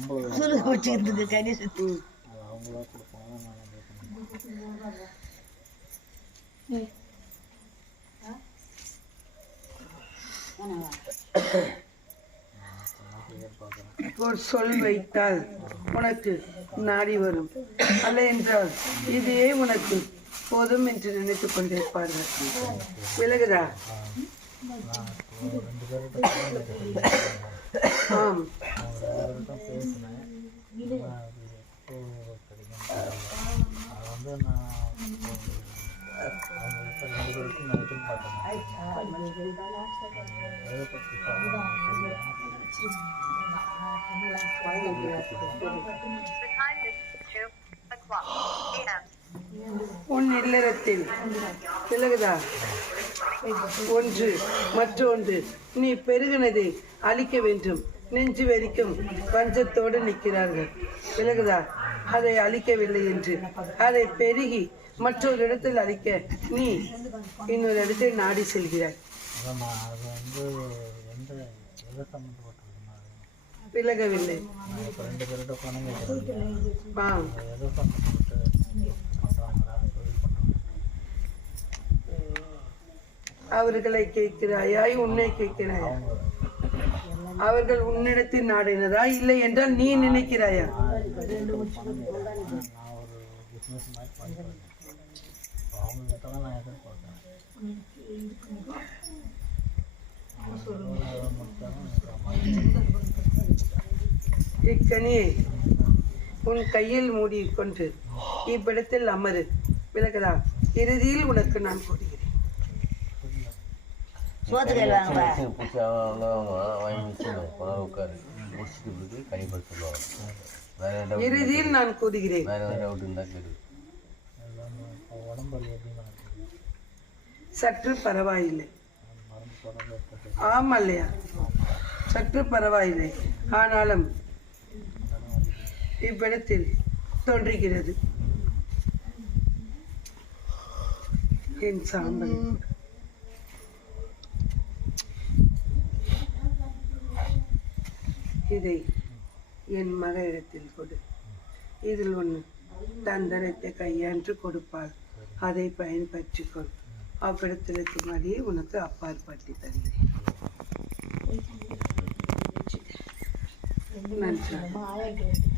சுருக அவங்களா கொடுப்பாங்க ஒரு சொல் வைத்தால் உனக்கு நாடி வரும். அல்ல என்றால் இதையே உனக்கு போதும் என்று நினைத்துக் கொண்டிருப்பார்கள். விலகுதா? ஆம். பேசினேன் வந்து நான் ரெண்டு பேருக்கும் நான் உன் இல்லறத்தில். திலகுதா. ஒன்று மற்றொன்று. நீ பெருகினதை அழிக்க வேண்டும். நெஞ்சு வரைக்கும் பஞ்சத்தோடு நிற்கிறார்கள். விலகுதா? அதை அழிக்கவில்லை என்று. அதை பெருகி மற்றொரு இடத்தில் அழிக்க நீ இன்னொரு இடத்தை நாடி செல்கிறாய். விலகவில்லை. அவர்களை கேட்கிறாயாய் உன்னை கேட்கிறாயா? அவர்கள் உன்னிடத்தில் நாடினதா? இல்லை என்றால் நீ நினைக்கிறாயா? நான் உன் கையில் மூடிக்கொண்டு இவ்விடத்தில் அமரு. விலகதா இறுதியில் உனக்கு நான் கூறுகிறேன். சோத்து கையில் வாங்கப்பா பிடிச்சி அவங்க அவங்க வாங்கி வச்சுருவாங்க கொஞ்ச உட்காரு முடிச்சுட்டு பிடிச்சி கனிப்பட சொல்லுவாங்க வேற என்ன இறுதியில் நான் கூறுகிறேன். வேற டவுட் இருந்தால் சற்று பரவாயில்லை. எடுத்துட்டு ஆமல்லையா சற்று பரவாயில்லை. ஆனாலும் இவ்விடத்தில் தோன்றுகிறது. என் சாம்பல். இதை என் மகளிடத்தில் கொடு. இதில் ஒன்று தந்தரத்தை கையான்று கொடுப்பாள். அதை பயன்பற்றிக்கொள். அவ்விடத்தில் இருக்கும்படியே உனக்கு அப்பாற்பட்டி தருகிறேன். நன்றி.